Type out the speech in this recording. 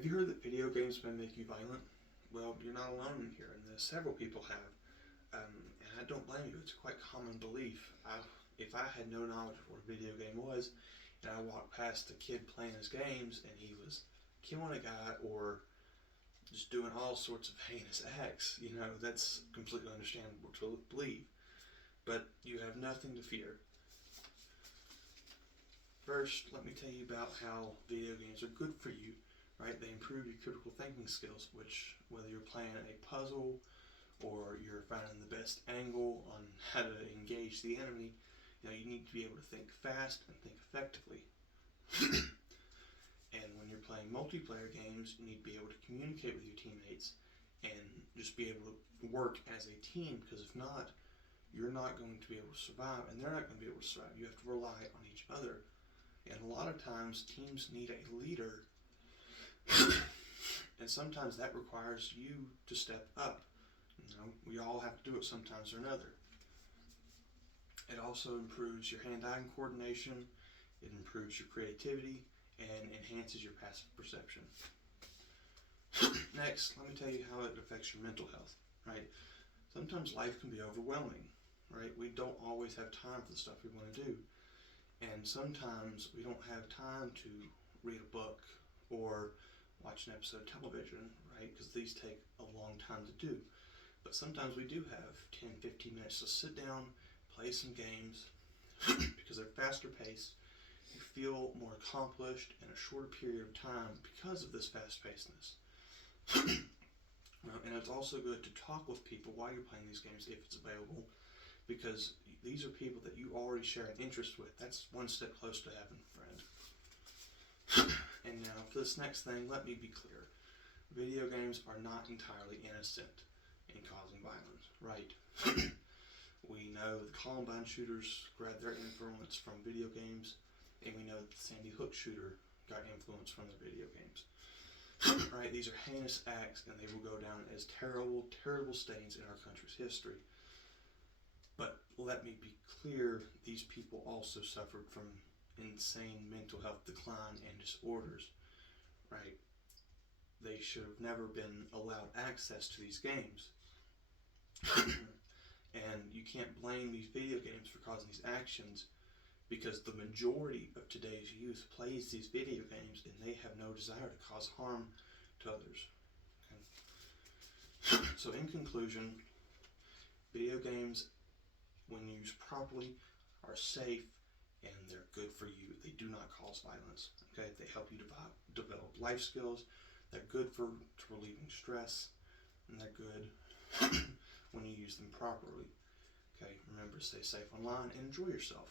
Have you heard that video games may make you violent? Well, you're not alone in here, and several people have. And I don't blame you. It's a quite common belief. If I had no knowledge of what a video game was, and I walked past a kid playing his games, and he was killing a guy or just doing all sorts of heinous acts, that's completely understandable to believe. But you have nothing to fear. First, let me tell you about how video games are good for you, right? They improve your critical thinking skills, which, whether you're playing a puzzle or you're finding the best angle on how to engage the enemy, you need to be able to think fast and think effectively. And when you're playing multiplayer games, you need to be able to communicate with your teammates and just be able to work as a team, because if not, you're not going to be able to survive, and they're not going to be able to survive. You have to rely on each other. And a lot of times, teams need a leader, and sometimes that requires you to step up. We all have to do it sometimes or another. It also improves your hand-eye coordination, it improves your creativity, and enhances your passive perception. Next, let me tell you how it affects your mental health, right? Sometimes life can be overwhelming, right? We don't always have time for the stuff we want to do. And sometimes we don't have time to read a book or watch an episode of television, right? Because these take a long time to do. But sometimes we do have 10-15 minutes to sit down, play some games, because they're faster paced. You feel more accomplished in a shorter period of time because of this fast-pacedness. And it's also good to talk with people while you're playing these games if it's available, because these are people that you already share an interest with. That's one step close to having a friend. And now for this next thing, let me be clear. Video games are not entirely innocent in causing violence, right? We know the Columbine shooters grabbed their influence from video games, and we know that the Sandy Hook shooter got influence from their video games. Right? These are heinous acts, and they will go down as terrible, terrible stains in our country's history. But let me be clear, these people also suffered from insane mental health decline and disorders, right? They should have never been allowed access to these games. And you can't blame these video games for causing these actions, because the majority of today's youth plays these video games and they have no desire to cause harm to others. Okay? So in conclusion, video games, when used properly, are safe and they're good for you. They do not cause violence. Okay? They help you develop life skills. They're good for relieving stress, and they're good when you use them properly. Okay? Remember to stay safe online and enjoy yourself.